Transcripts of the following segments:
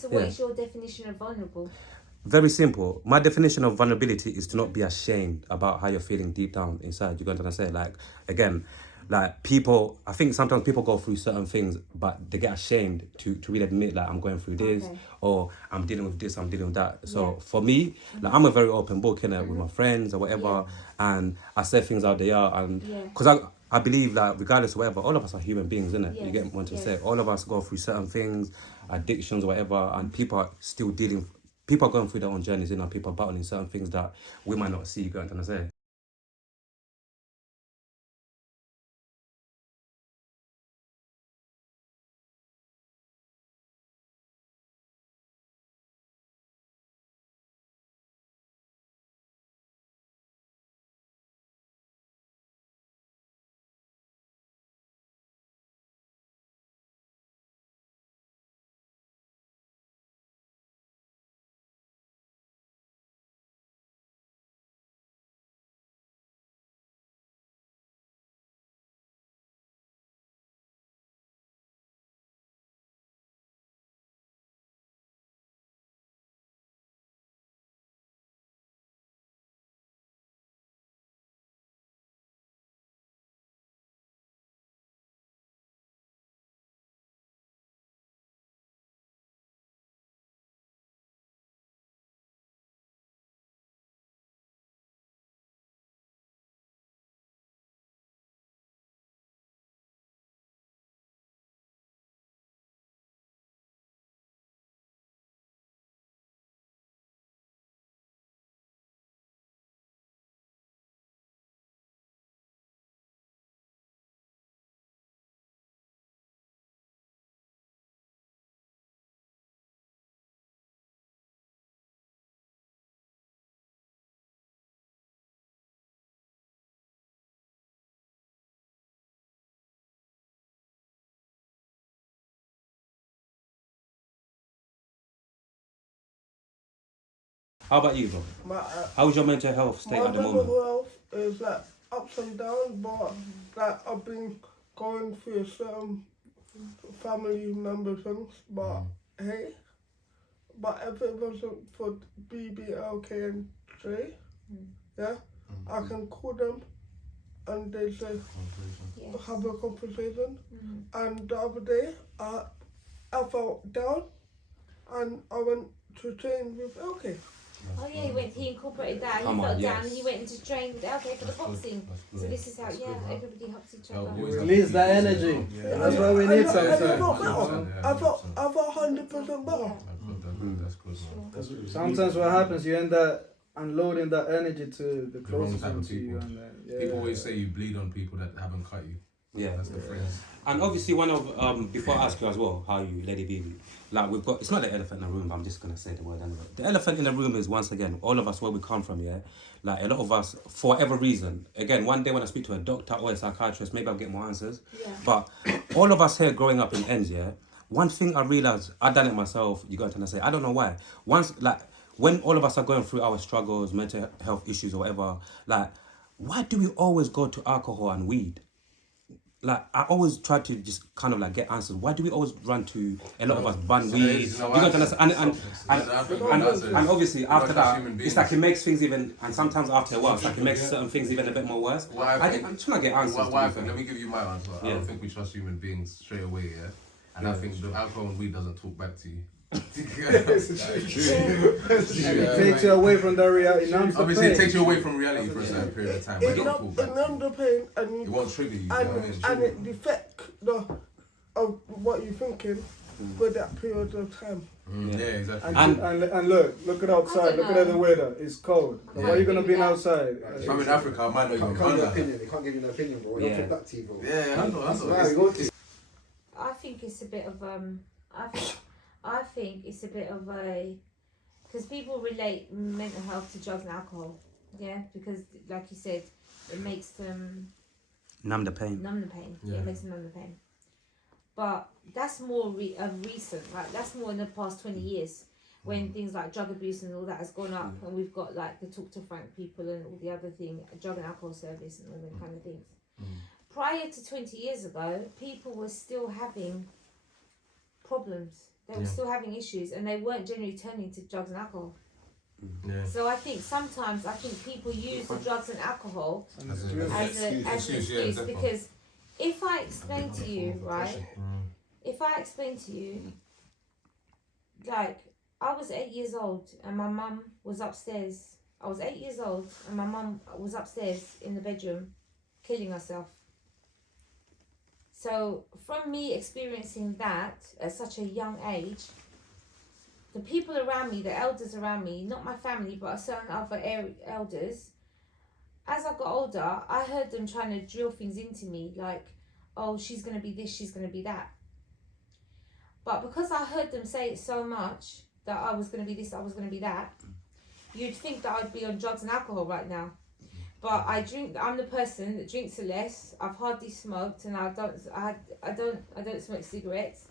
So what is your definition of vulnerable? Very simple. My definition of vulnerability is to not be ashamed about how you're feeling deep down inside. You got what I'm saying? Like, again, like people, I think sometimes people go through certain things, but they get ashamed to really admit, like, I'm going through this, or I'm dealing with this, I'm dealing with that. So for me, like, I'm a very open book, innit, with my friends or whatever, and I say things out there, and because I believe that regardless of whatever, all of us are human beings, innit? You get what I'm say? All of us go through certain things, addictions or whatever, and people are still people are going through their own journeys, people are battling certain things that we might not see, you get what I'm saying? How about you, bro? How's your mental health state at the moment? My mental health is like ups and downs, but like I've been going through certain family member things, but hey, but if it wasn't for BBLK and Jay, I can call them and they say have a conversation. And the other day I felt down and I went to train with LK. Oh yeah, he incorporated that. He felt down and he went into train with LK for the boxing. So this is how, everybody helps each other. Release that energy. That's what we need sometimes. I felt 100% better. That's good. Sometimes what happens, you end up unloading that energy to the closest to you. People always say you bleed on people that haven't cut you. Yeah, that's the phrase. And obviously, one of before I ask you as well, how you Lady Baby, like we've got, it's not the elephant in the room, but I'm just gonna say the word anyway. The elephant in the room is, once again, all of us where we come from, like a lot of us, for whatever reason, again, one day when I speak to a doctor or a psychiatrist, maybe I'll get more answers. But all of us here growing up in ends, one thing I realized, I done it myself. You got to say, I don't know why. When all of us are going through our struggles, mental health issues or whatever, like, why do we always go to alcohol and weed? Like, I always try to just kind of like get answers. Why do we always run to, a lot of us ban weed? You got to understand, and obviously after that, it's like it makes things even, and sometimes after a while, it's like it makes certain things even a bit more worse. I'm trying to get answers. Let me give you my answer. I don't think we trust human beings straight away, and I think the alcohol and weed doesn't talk back to you. It takes you away from the reality. Obviously, it takes you away from reality for a certain period of time. It numbs the pain and it won't trigger you. And it defects of what you're thinking for that period of time. Yeah, exactly. And look at outside. Look at the weather. It's cold. Why are you gonna be outside? If I'm in Africa, I might not even give you an opinion. They can't give you an opinion, bro. You're productive, bro. Yeah, I know. That's what I think it's a bit of I think it's a bit of a, because people relate mental health to drugs and alcohol, because like you said, it makes them numb the pain. It makes them numb the pain. But that's more recent, like that's more in the past 20 years when things like drug abuse and all that has gone up, and we've got like the Talk to Frank people and all the other thing, drug and alcohol service and all them kind of things. Prior to 20 years ago, people were still having problems. They were still having issues, and they weren't generally turning to drugs and alcohol. Yeah. So I think sometimes people use the drugs and alcohol As as an excuse, yeah, excuse, definitely. because if I explain to you, right? If I explain to you, like, I was 8 years old and my mum was upstairs. I was 8 years old and my mum was upstairs in the bedroom killing herself. So from me experiencing that at such a young age, the people around me, the elders around me, not my family, but certain other elders, as I got older, I heard them trying to drill things into me like, oh, she's going to be this, she's going to be that. But because I heard them say it so much that I was going to be this, I was going to be that, you'd think that I'd be on drugs and alcohol right now. But I'm the person that drinks less. I've hardly smoked, and I don't smoke cigarettes.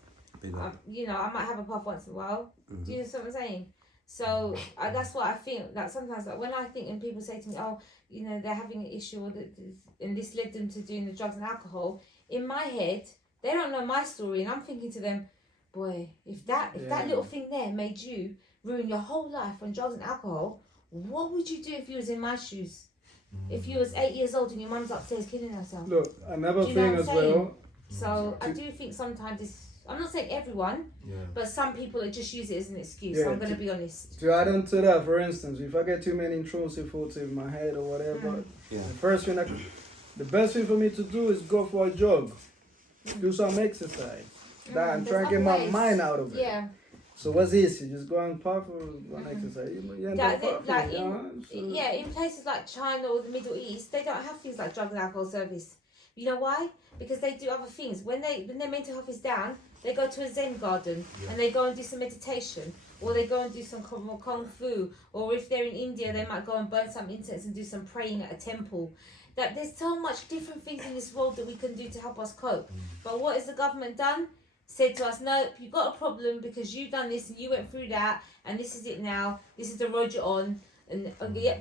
You know, I might have a puff once in a while. Do you know what I'm saying? So that's what I think. Like sometimes, like when I think, and people say to me, "Oh, you know, they're having an issue," and this led them to doing the drugs and alcohol. In my head, they don't know my story, and I'm thinking to them, "Boy, if that little thing there made you ruin your whole life on drugs and alcohol, what would you do if you was in my shoes? If you was 8 years old and your mum's upstairs killing herself?" Look, another Do you know thing what as I'm saying? well. So I do think sometimes it's. I'm not saying everyone, but some people just use it as an excuse. Yeah, so I'm going to be honest. To add on to that, for instance, if I get too many intrusive thoughts in my head or whatever, the best thing for me to do is go for a jog, do some exercise, and try and get my mind out of it. Yeah. So what's this? You just go and puff or go and exercise. You end up puffing, in places like China or the Middle East, they don't have things like drug and alcohol service. You know why? Because they do other things. When their mental health is down, they go to a Zen garden and they go and do some meditation, or they go and do some kung fu, or if they're in India, they might go and burn some incense and do some praying at a temple. That there's so much different things in this world that we can do to help us cope. But what has the government done? Said to us, nope, you've got a problem because you've done this and you went through that, and this is it now. This is the road you're on, and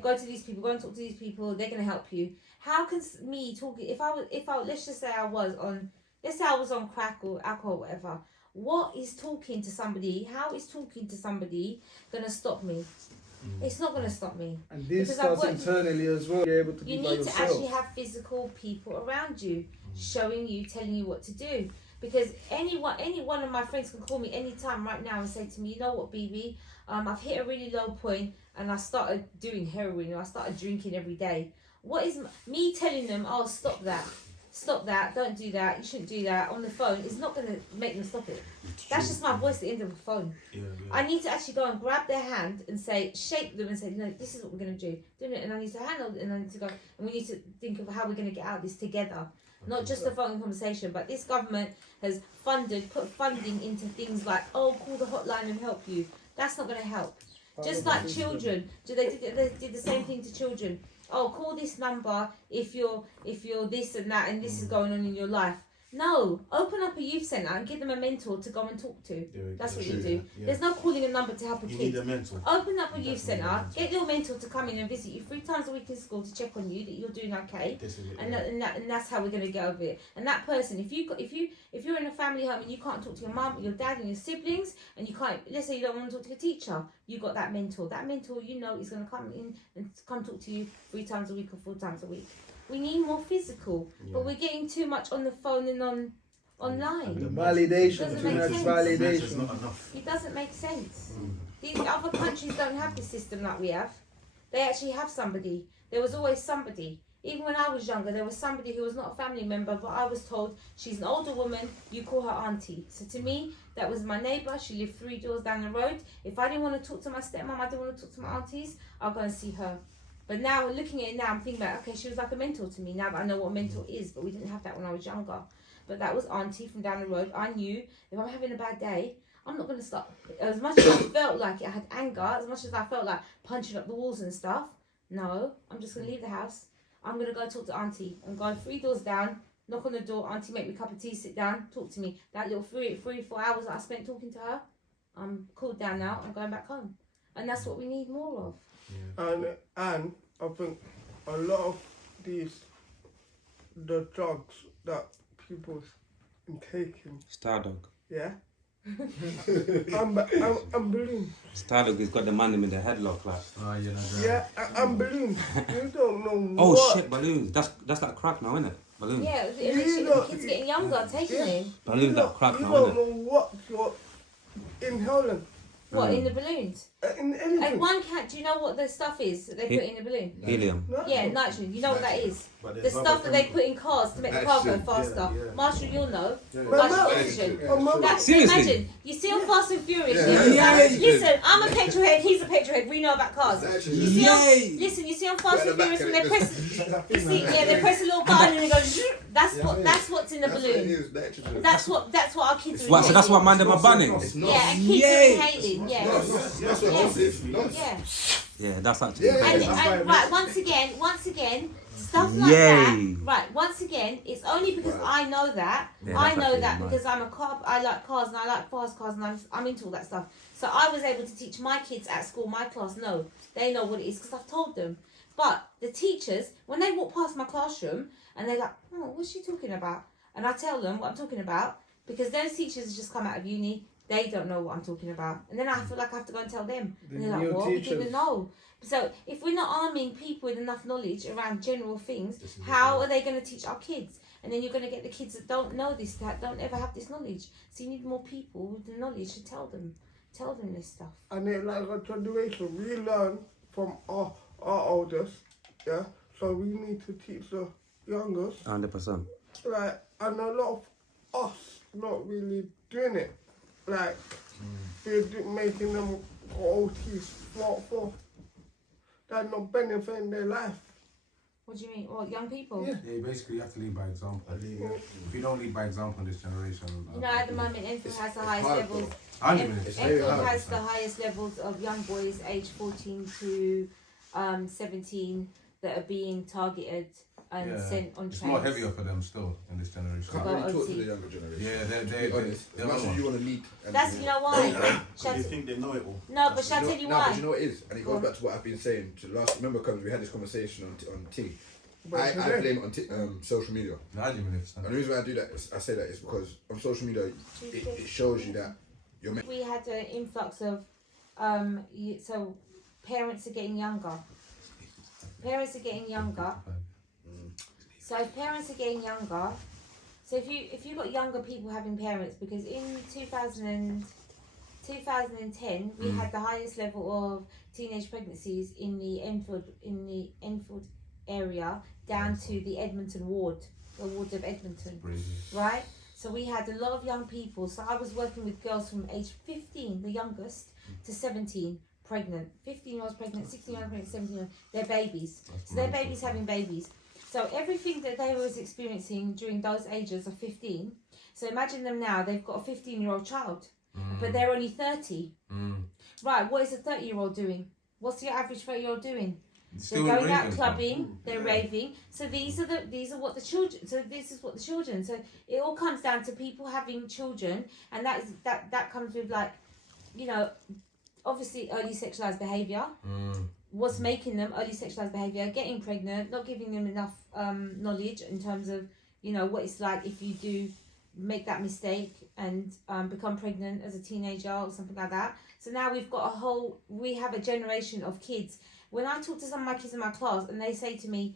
go to these people, go and talk to these people. They're gonna help you. How can me talking? If I let's just say I was on crack or alcohol, or whatever. What is talking to somebody? How is talking to somebody gonna stop me? It's not gonna stop me. And this starts internally as well. You're able to be you by need yourself. to actually have physical people around you, showing you, telling you what to do. Because any one of my friends can call me anytime right now and say to me, you know what, BB, I've hit a really low point and I started doing heroin, or I started drinking every day. What is me telling them, oh, stop that, don't do that, you shouldn't do that, on the phone, is not going to make them stop it. That's just my voice at the end of the phone. I need to actually go and grab their hand and say, shake them and say, no, this is what we're going to do. And I need to handle it, and I need to go, and we need to think of how we're going to get out of this together. Not just a phone conversation, but this government has put funding into things like, oh, call the hotline and help you. That's not going to help. Just like children, they did the same thing to children. Oh, call this number if you're this and that and this is going on in your life. No, open up a youth centre and give them a mentor to go and talk to. That's what you do. Yeah. There's no calling a number to help a kid. You need a mentor. Open up a youth centre, get your mentor to come in and visit you 3 times a week in school to check on you that you're doing okay. And that's how we're gonna get over it. And that person, if you're in a family home and you can't talk to your mum, your dad, and your siblings, and you can't, let's say you don't want to talk to your teacher, you got that mentor. That mentor, you know, is gonna come in and come talk to you 3 times a week or 4 times a week. We need more physical, but we're getting too much on the phone and online. The validation, too much validation. Not enough. It doesn't make sense. These other countries don't have the system like we have. They actually have somebody. There was always somebody. Even when I was younger, there was somebody who was not a family member, but I was told she's an older woman, you call her auntie. So to me, that was my neighbour. She lived 3 doors down the road. If I didn't want to talk to my stepmom, I didn't want to talk to my aunties, I'll go and see her. But now, looking at it now, I'm thinking about, okay, she was like a mentor to me now that I know what a mentor is, but we didn't have that when I was younger. But that was auntie from down the road. I knew if I'm having a bad day, I'm not going to stop. As much as I felt like I had anger, as much as I felt like punching up the walls and stuff, no, I'm just going to leave the house. I'm going to go talk to auntie and go 3 doors down, knock on the door, auntie, make me a cup of tea, sit down, talk to me. That little 3-4 hours that I spent talking to her, I'm cooled down now, I'm going back home. And that's what we need more of. And I think a lot of the drugs that people taking, Stardog. yeah, I'm balloon. Tyler, he's got the man in the headlock, like. Oh, you know, Yeah, I'm balloon. You don't know Oh what. shit, balloons. That's like crack now, isn't it? Balloons. Yeah, You the know- kids getting younger, taking it. Balloons like crack You now, don't isn't know what you're inhaling. What, in the balloons? In Like anything. one cat, do you know what the stuff is that they put in the balloon? it? Helium. No? Yeah, nitrogen. You know what that is? But The there's stuff other that they chemicals. put in cars to make the car go Action, faster. yeah. Marshall, you'll know. Yeah, My Nitrogen, mouth- oxygen. Yeah, my sure. mouth- Seriously? Imagine, you see on Fast and Furious. Yeah. Yeah. Listen, I'm a petrol head, he's a petrol head, we know about cars. Actually, You see on, Yay. listen, you see on Fast and Put it Furious back when they in press, it. you see, yeah, they press a little button and it goes, zoom. That's what's in the That's what it balloon. is, nitrogen. That's what our kids are What? So that's what inhaling. man them are banning. It's not. Yeah, and kids Yay. are inhaling, No, yeah. that's what most is. No. Yeah. Yeah, that's actually. Yeah. And right, once again, stuff like Yay. that. Right, once again, it's only because Right. I know that. Yeah, I that's know actually that mad. because I'm a car. I like cars and I like fast cars and I'm into all that stuff. So I was able to teach my kids at school. My class know they know what it is because I've told them. But the teachers, when they walk past my classroom and they're like, "Oh, what's she talking about?" And I tell them what I'm talking about because those teachers have just come out of uni. They don't know what I'm talking about, and then I feel like I have to go and tell them. And they're like, new "What? We teachers. didn't know." So if we're not arming people with enough knowledge around general things, how are they going to teach our kids? And then you're going to get the kids that don't know this, that don't ever have this knowledge. So you need more people with the knowledge to tell them this stuff. And it's like a generation. We learn from our elders, yeah? So we need to teach the youngest. 100%. Like, and a lot of us not really doing it. Like, we're making them go OTs for they're not benefiting their life. What do you mean? What, young people? Yeah. Yeah, basically you have to lead by example. If you don't lead by example in this generation, You know, at the moment, Enfield has the highest hard, levels. I live in it. It's very Enfield hard. has the highest levels of young boys aged 14 to 17 that are being targeted and Yeah. sent on It's trains. more heavier for them still in this generation. Can't Go really talk to OT. the younger generation. Yeah, To be they're honest, they're as much on as you one. want to lead. And That's, you know why? Shall I They t- think they know it all. no, but shall I tell you No, but why? you know what it is, and it Go goes on. back to what I've been saying. To last, remember, because we had this conversation on T. But I today- blame it on social media. No, I live in it. And the reason why I do that, I say that is because on social media, it shows you that you're meant. We had an influx of, so parents are getting younger. Parents are getting younger. So if parents are getting younger, so if you got younger people having parents, because in 2010 we had the highest level of teenage pregnancies in the Enfield area down to the Edmonton ward, the ward of Edmonton, right? So we had a lot of young people. So I was working with girls from age 15, the youngest, to 17 pregnant. 15-year-olds pregnant, 16-year-olds pregnant, 17-year-olds. They're babies. So they're babies having babies. So everything that they was experiencing during those ages of 15. So imagine them now. They've got a 15-year-old child, but they're only 30. Right, what is a 30-year-old doing? What's your average 30-year-old doing? Still They're going out raving, clubbing, they're raving. So these are what the children. So this is what the children. So it all comes down to people having children, and that comes with, like, you know, obviously early sexualized behavior. What's making them early sexualized behavior? Getting pregnant, not giving them enough knowledge in terms of, you know, what it's like if you do make that mistake and become pregnant as a teenager or something like that. So now we have a generation of kids. When I talk to some of my kids in my class and they say to me,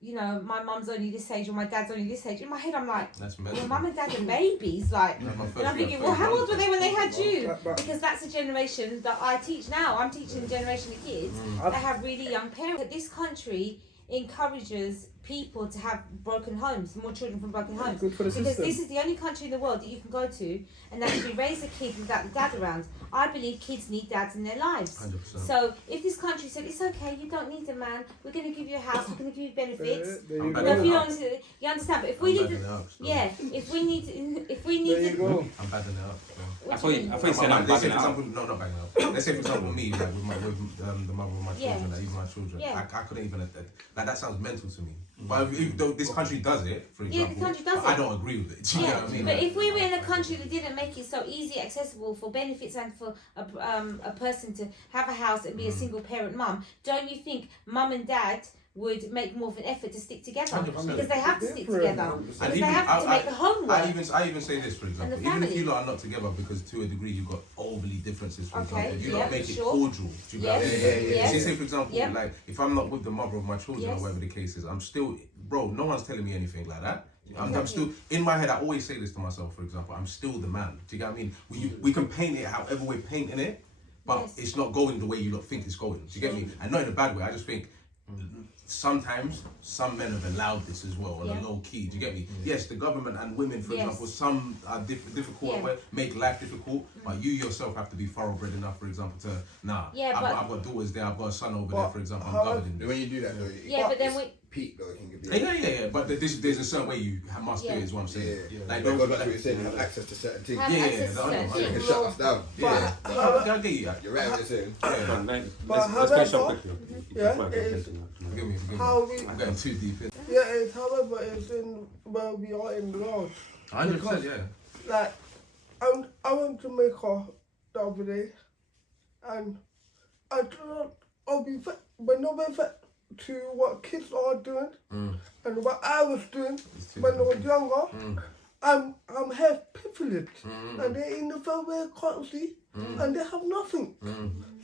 you know, my mum's only this age or my dad's only this age, in my head I'm like, That's your mental. mum and dad are babies, like. That's my And first I'm thinking, well, how old were they when they had you? Because that's a generation that I teach now. I'm teaching a generation of kids that have really young parents. This country encourages people to have broken homes, more children from broken homes. Good for the Because system. this is the only country in the world that you can go to and actually raise a kid without the dad around. I believe kids need dads in their lives. 100%. So if this country said, it's okay, you don't need a man, we're going to give you a house, we're going to give you benefits. There I'm you back No, if you go. don't, you understand, but if we need to, yeah, if we need There you to, go. I'm badding it up. I thought you said I'm Let's say, bagging for it up. example, no, not bagging it up. Let's say, for example, me, like with the mother of my Yeah. children, like even my children, Yeah. I couldn't even, like that sounds mental to me. But if though this country does it, for Yeah, the example, country does I it. don't agree with it. Do you know Yeah, what I mean? but if we were in a country that didn't make it so easy accessible for benefits and for a person to have a house and be a single parent mum, don't you think mum and dad would make more of an effort to stick together 100%. because they have to stick Different. together And because they even- have to make the home work. I even say this, for example, the even if family. you lot are not together because to a degree you've got overly differences, for Okay, example, if you yeah, lot make it sure. cordial, do you get what I Yes, mean? yes. See, say for example, Yep. like if I'm not with the mother of my children Yes. or whatever the case is, I'm still, bro, no one's telling me anything like that. I'm Exactly. still, in my head, I always say this to myself, for example, I'm still the man. Do you get what I mean? We can paint it however we're painting it, but Yes. it's not going the way you lot think it's going. Do you get me? And not in a bad way, I just think sometimes some men have allowed this as well on Yeah. a low key. Do you get me? Yes, the government and women, for Yes. example, some are difficult Yeah. and make life difficult, but you yourself have to be thoroughbred enough, for example, to Yeah, I've got daughters there, I've got a son over there, But for example, how- I'm governing. When you do that, though, Yeah, but then we. peak though, it can be. Yeah. But there's a certain way you must do it, is what I'm saying. Yeah. Like, Because don't, like what you're saying, have access to certain things. Have Yeah, access yeah, to I certain know, I It know. can things. shut us down. yeah, I get you. You're right what you're saying. Yeah. Man, But let's finish up however, quickly. yeah, Before I it get is- into Forgive me. How we, I'm getting too deep in. yeah, it's however it's in where we are in the world. 100%, yeah. Like, I went to Jamaica the other day, and I thought I'll be fit, but no fit to what kids are doing and what I was doing when I was younger. I'm have privilege, and they're in the very country, and they have nothing.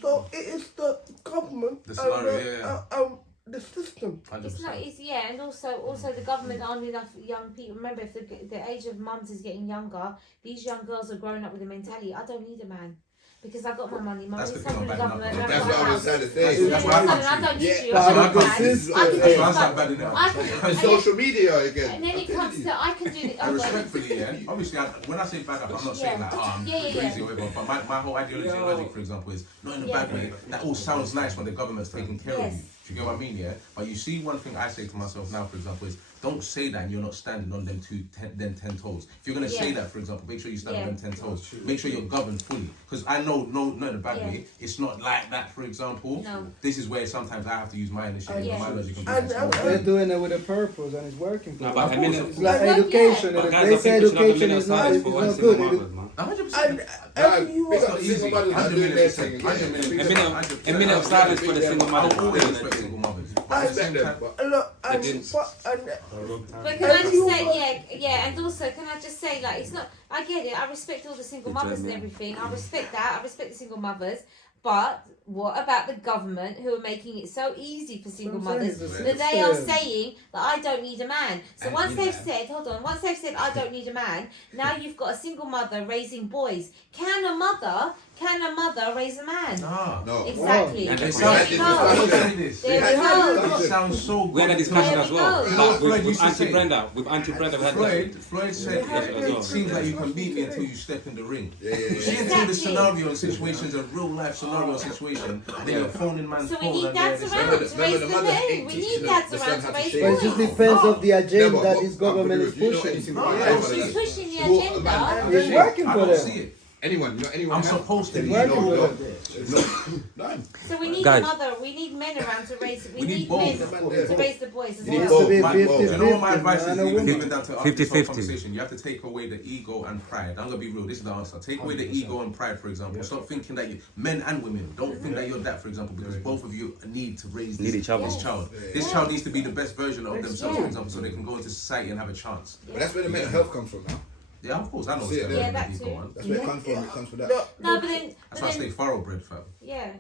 So it is the government The scenario, and the system. It's not 100%. easy, yeah, and also the government aren't enough young people. Remember, if the age of mums is getting younger, these young girls are growing up with the mentality, I don't need a man. Because I got my money, my That's money's the thing from the I'm backing government, up. and I've That's got what a I was house. trying to say. That's Yeah, why I'm I don't need you. Yeah, I so can I do got that. this- I can do That's that. why I start bad enough. I can, And social media again. and then it comes to I can do the And other. respectfully, yeah. Obviously, when I say bad up, I'm not saying like, oh, I'm Yeah. crazy or whatever. But my whole ideology and logic, for example, is not in a bad way. That all sounds nice when the government's taking care of Yes. you. Do you get what I mean? Yeah. But you see, one thing I say to myself now, for example, is don't say that and you're not standing on them 10 toes. If you're gonna say Yeah. that, for example, make sure you stand Yeah. on them 10 toes. Make sure you're governed fully. Because I know, not in a bad Yeah. way. It's not like that, for example. No. This is where sometimes I have to use my initiative, Yeah. my logic, and And- be like, and- They're doing it with a purpose and it's working for No, them. but Of I course, mean, It's like Well, education. yeah. but If guys, they I say think we should have a education million is not, sides it's for not one single good. mothers, man. 100%. And Nah, everyone, big It's up not the easy. single mothers are 100 doing their million thing. percent. A minute of silence for the single I mothers. don't always respect single mothers. But at the same Respect time, them, but look, and, didn't- But can I just say, yeah, and also can I just say, like, it's not. I get it. I respect all the single mothers and everything. I respect that. I respect the single mothers. But what about the government who are making it so easy for single That's what I'm mothers saying, that it's a they are system. saying that I don't need a man? So And once you they've know. said, hold on, once they've said I don't need a man, now you've got a single mother raising boys. Can a mother raise a man? nah. No. Exactly. And There they we sound- go. Don't say this. There we had go. It sounds so We had a good. discussion There as we well. go. Like, Floyd with used to Auntie say- Brenda. With Auntie Brenda, we had that. Floyd said, Yeah, it seems like you can beat me until you step in the ring. Yeah. You see, until the Exactly. scenario and situation is a real life scenario situation, and then you're phoning man's So we phone need and dads this around and to that. raise the the mothers men. ain't We teaching need dads the around son to how to raise shave. But it just boys. depends of the agenda No, that but this government is you know pushing. anything No, about I life, don't like see that. it. Pushing the Support a agenda. man. It's working I for don't them. see it. Anyone, you know, anyone. I'm can. supposed to It's be. working for No, them. None. So we need Guys. a mother. We need men around to raise. We We need need both. men Yeah. to raise the boys as You need well. It has to be both. 50-50, You know what my advice is, man and even woman. down to 50-50. conversation. You have to take away the ego and pride. I'm gonna be real. This is the answer. Take away the ego and pride, for example. Stop thinking that you, men and women, don't think that you're that, for example, because both of you need to raise Need each other. this child. Yeah. This child needs to be the best version of themselves, Yeah. for example, so they can go into society and have a chance. But that's where the mental health comes from now. Yeah, of course, I know See it's it. Yeah, the that ego too. one. That's where it comes from. It comes from that. No, but then, That's why I stay thoroughbred, fam. yeah.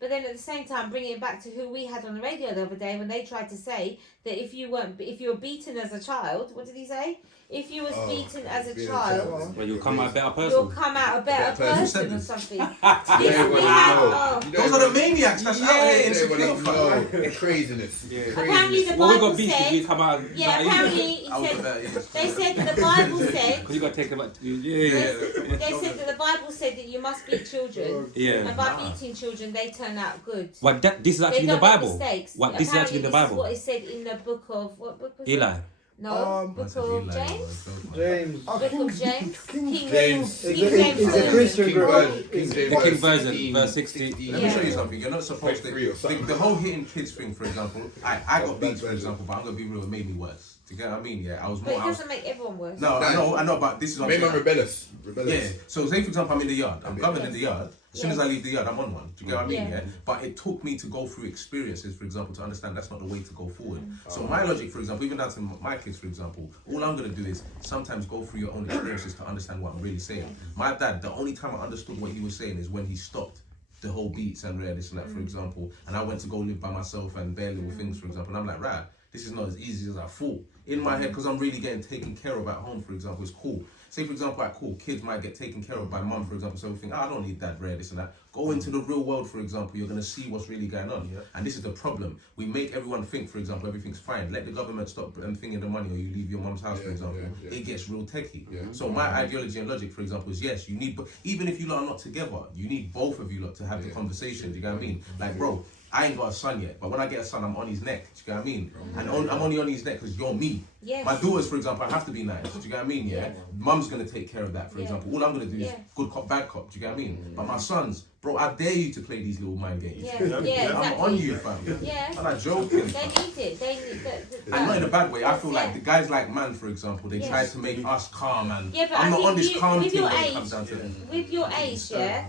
But then at the same time, bringing it back to who we had on the radio the other day when they tried to say that if you were beaten as a child, what did he say? If you was Oh, beaten as a being a child, child. Well, you come out a better you'll person. come out a better Better person person. or something. Yeah, we everybody had, know. oh, Those are the maniacs that's out here Everybody insecure, fam. know the craziness. apparently the Well, we Bible got beats if we said, come out. yeah, apparently he I was said, about, yes. they said that the Bible said, Because you got to take about. they said that the Bible said that you must beat children, Yeah. and by beating children they turn out good. What? This is They actually in the don't make Bible. mistakes. What? This is actually in the Apparently Bible. This is what it said in the book of what book was Eli. it? No, Book That's a real of lie, James. James. I Book think of James. King King James. King It's James a Version. Christian King girl. Version. King The James King Version, 16, verse 16. 16. Let me show you Yeah. something. You're not supposed Page 3 or to. something. The whole hitting kids thing, for example, I got beats, for Version. example, but I'm gonna be real, it made me worse. Do you get what I mean? Yeah, I was But more. it I was, doesn't make everyone worse. no, I know, but this is what I'm Made man saying. rebellious. Yeah. Rebellious. So say for example I'm in the yard. I'm Yeah. governed in the yard. As soon as I Yes. leave the yard, I'm on one. Do you get what I mean? Yeah. Yeah. But it took me to go through experiences, for example, to understand that's not the way to go forward. So my logic, for example, even down to my kids, for example, all I'm gonna do is sometimes go through your own experiences to understand what I'm really saying. My dad, the only time I understood what he was saying is when he stopped the whole beats and rare this and that, for example, and I went to go live by myself and bare little things, for example, and I'm like, right, this is not as easy as I thought. In my head, because I'm really getting taken care of at home, for example, it's cool. Say, for example, at cool, kids might get taken care of by mum, for example, so we think, I don't need that, rare, this and that. Go into the real world, for example, you're going to see what's really going on. And this is the problem. We make everyone think, for example, everything's fine. Let the government stop thinking the money or you leave your mum's house, for example. It gets real techie. So my ideology and logic, for example, is yes, you need, even if you lot are not together, you need both of you lot to have the conversation. Do you get what I mean? Like, bro, I ain't got a son yet, but when I get a son, I'm on his neck. Do you get what I mean? And I'm only on his neck because you're me. Yes. My daughters, for example, I have to be nice. Do you get what I mean? Yeah. Mum's gonna take care of that, for Yeah. example. All I'm gonna do is Yeah. good cop, bad cop. Do you get what I mean? But my sons, bro, I dare you to play these little mind games. Yeah, I'm exactly. on you, fam. Yeah. I'm not joking. They need it. They need that. And not in a bad way. I feel Yeah. like the guys like Man, for example, they Yes. try to make us calm, and Yeah, but I'm I not think on this you- calm with thing your when it age- comes down to it. With your age, yeah,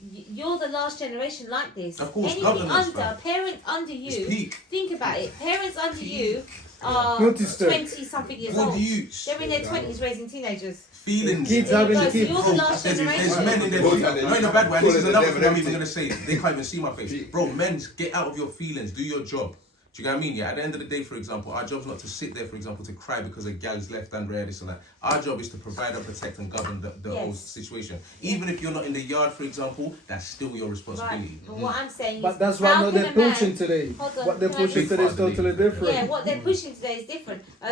you're the last generation like this. Of course, Anything governance, under, fam. parents under It's you, peak. think about it. Parents under you are Notice that. 20 something years Good old. youths. They're in their 20s raising teenagers. Feelings. Kids having Because kids. you're the last There's generation. men in their Both feelings. and they Not in a use bad way. And this is call it another the thing devil I'm even empty. gonna say. They can't even see my face. Bro, men, get out of your feelings. Do your job. Do you get what I mean? Yeah. At the end of the day, for example, our job's not to sit there, for example, to cry because a gal's left and rare this and that. Our job is to provide and protect and govern the whole Yes. situation. Even if you're not in the yard, for example, that's still your responsibility. Right. But what I'm saying But is, that's how what can they're a man- pushing today. Hold on, What they're can I pushing just- today is totally different. Yeah, what they're pushing today is different. A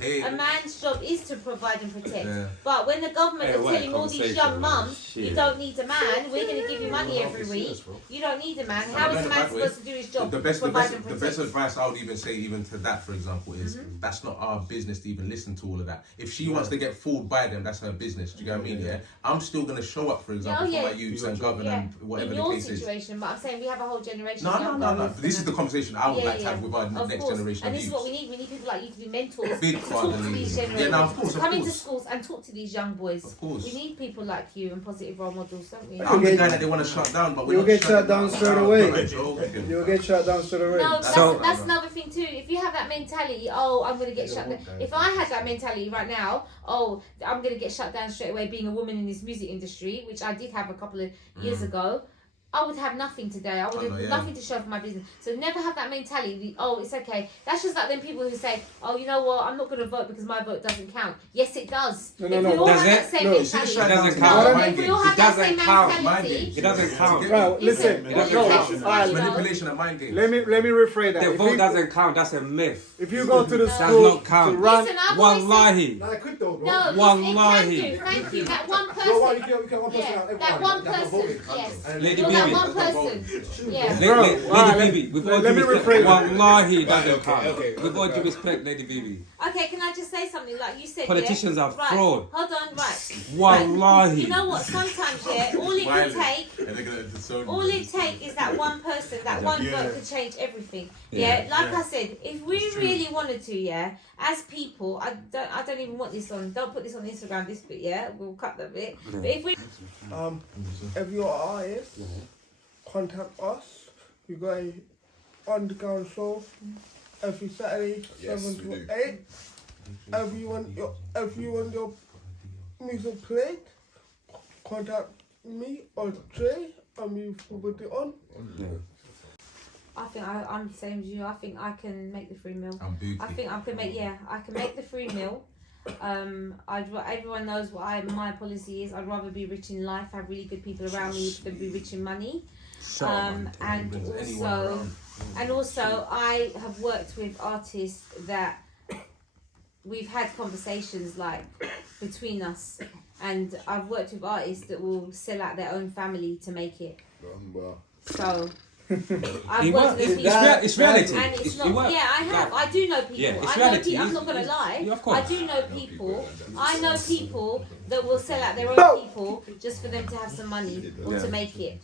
Hey. man's job is to provide and protect. Yeah. But when the government Hey, is what a telling all these conversation, young man. mums, you Shit. don't need a man, we're going to give you money every week. You don't need a man. How not is in a a man bad way. supposed to do his job? The best Provide and the best protect. advice I would even say even to that, for example, is that's not our business to even listen to all of that. If she wants to get fooled by them, that's her business. Do you get what I mean? Yeah. I'm still gonna show up, for example, yeah. for my youths and govern Yeah, and whatever in the your case is. situation, but I'm saying we have a whole generation. No. of young But brothers this is the conversation I would like to yeah. have with our Of next course. generation And of this is what we youths. need. We need people like you to be mentors Big to talk to fatherly. these Yeah, generations. no, of course, to of come into course. schools and talk to these young boys. Of course. We need people like you and positive role models, don't we? I'm the get- guy that they want to shut down, but we're You'll not get shut shutting down straight No, away. I'm not joking. You'll get shut down straight away. No, that's, So- that's another thing too. If you have that mentality, oh, I'm gonna get shut down. If I had that mentality right now, oh, I'm gonna get shut down straight away, being a woman in this music industry, which I did have a couple of years ago, I would have nothing today. I would have yeah. nothing to show for my business. So never have that mentality. Oh, it's okay. That's just like them people who say, oh, you know what? I'm not gonna vote because my vote doesn't count. Yes, it does. No, if no, we no. all Does have that it? same No, mentality, It doesn't no, count. if we all It have that doesn't same count. Mind mentality, games. It doesn't count. Right, listen. It doesn't No, count. It's alright, It's no. manipulation and mind games. let me rephrase that. The If vote you, doesn't count. That's a myth. if you go to the Does school not count. to run, Listen, I've always said, Wallahi. Nah, it could though, bro. no, Wallahi. it can do. Thank you. That one Bro, why person. you can't one person Yeah, out that everyone. one That's not person. voting. Yes. Lady You're that Bibi. one person. Yeah. Bro, Lady alright, Bibi, with all let due me respect, rephrase that. Wallahi doesn't okay, count. okay, With all due okay. respect, Lady Bibi. Okay, can I just say something? Like you said, Politicians yeah? are right. fraud. Hold on, right. Wallahi. You know what? Sometimes, yeah, all it can Violent. take, And they're gonna disown all you. it take is that one person, that one vote could change everything. Yeah, like I said, if we really wanted to, yeah, as people, I don't even want this on. Don't put this on Instagram. This bit, yeah, we'll cut that bit. But if we, If you're an artist, contact us. We got a underground show every Saturday, Yes, 7 we to do. 8. If you want your music played, contact me or Jay and we put it on. I think I'm the same as you. I think I can make the free meal. I'm booty. I think I can make I can make the free meal. Everyone knows what my policy is. I'd rather be rich in life, have really good people around me than be rich in money. And Brings anyone also, around. and also, I have worked with artists that we've had conversations like between us, and I've worked with artists that will sell out their own family to make it. So I've worked in the It's reality. and it's it not. works. Yeah, I have. I do know people. Yeah, it's I know reality. people. I'm not gonna lie. Yeah, of course. I do know people. I know people that will sell out their own people just for them to have some money or to make it.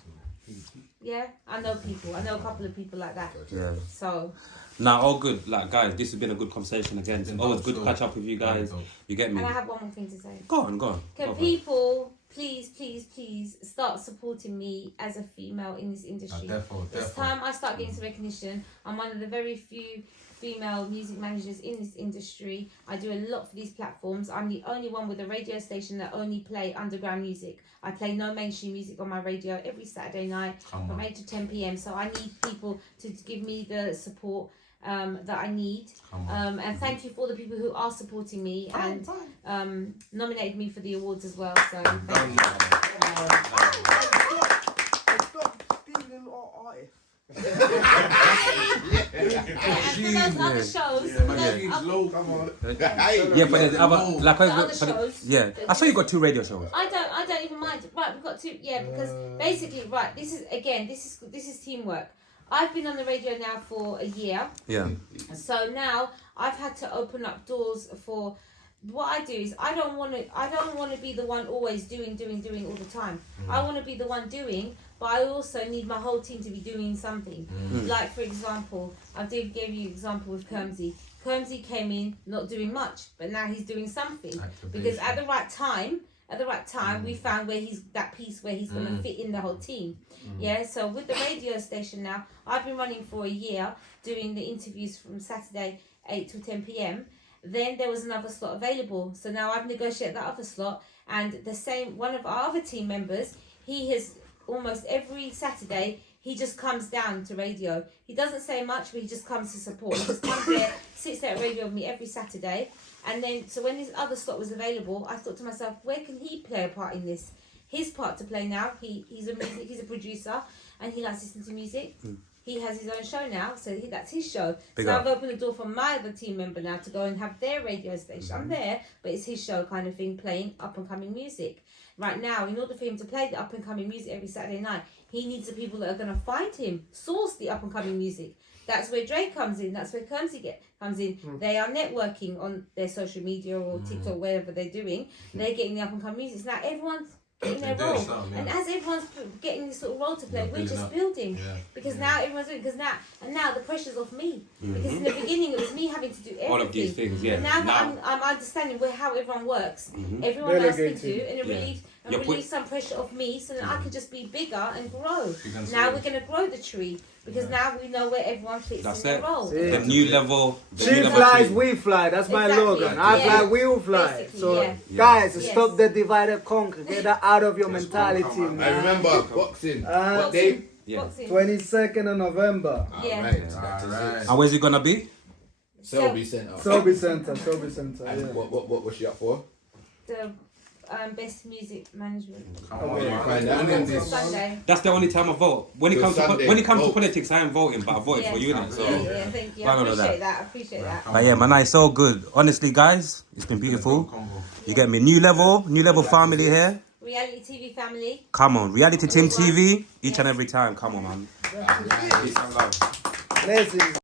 Yeah, I know people. I know a couple of people like that. Yeah. So. Nah, all good. Like, guys, this has been a good conversation again. It's always good to catch up with you guys. You get me? And I have one more thing to say. Go on. Go Can for it. people please start supporting me as a female in this industry? It's time I start getting some recognition. I'm one of the very few female music managers in this industry. I do a lot for these platforms. I'm the only one with a radio station that only play underground music. I play no mainstream music on my radio every Saturday night from 8 to 10 p.m. So I need people to give me the support that I need. And thank you for all the people who are supporting me and nominated me for the awards as well. So thank you. Stop stealing our artists. And for those other shows, for those low, come on. Yeah, but there's other like other for the- shows. yeah. I saw you got 2 radio shows. I don't even mind. Right, we've got to because basically this is teamwork. I've been on the radio now for a year. Yeah. So now I've had to open up doors for what I do is I don't want to be the one always doing all the time. I want to be the one doing, but I also need my whole team to be doing something. Like for example, I gave you an example with Kermsey. Kermsey came in not doing much, but now he's doing something because at the right time, we found where he's that piece where he's going to fit in the whole team. Yeah, so with the radio station now, I've been running for a year doing the interviews from Saturday 8 to 10 p.m. Then there was another slot available. So now I've negotiated that other slot, and one of our other team members, he has almost every Saturday, he just comes down to radio. He doesn't say much, but he just comes to support. He just comes there, sits there at radio with me every Saturday. And then, so when his other slot was available, I thought to myself, where can he play a part in this? His part to play now, he's a producer, and he likes listening to music. He has his own show now, so that's his show. So I've opened the door for my other team member now to go and have their radio station. I'm there, but it's his show kind of thing, playing up-and-coming music. Right now, in order for him to play the up-and-coming music every Saturday night, he needs the people that are going to find him, source the up-and-coming music. That's where Drake comes in. That's where Kermsey comes in. They are networking on their social media or TikTok, whatever they're doing. They're getting the up-and-coming music. So now everyone's getting their role. And as everyone's getting this sort of role to play, we're just building. Because now everyone's doing, now the pressure's off me. Because in the beginning it was me having to do everything. All of these things, yeah. And now I'm understanding how everyone works. Everyone else can do, and it relieves some pressure off me, so that I can just be bigger and grow. Now we're going to grow the tree. Because now we know where everyone fits in their role. The new level. She flies, we fly. That's my slogan. I fly, we will fly. Basically, So, guys, stop the divide and conquer. Get that out of your mentality, I man. remember boxing. What day? Boxing. 22nd of November. Yeah. Alright. And where's it gonna be? Selby Centre. Sobe Center, And yeah. what was she up for? The best music management. Find out. Sunday. That's the only time I vote. When it So comes Sunday, when it comes to vote. politics, I am voting, but I voted for you, innit? So. Thank you. I appreciate that. But yeah, man, it's so good. Honestly, guys, it's been beautiful. You get me? New level family here. Reality TV family. Come on, Reality Team TV, each and every time. Come on, man. Blessings.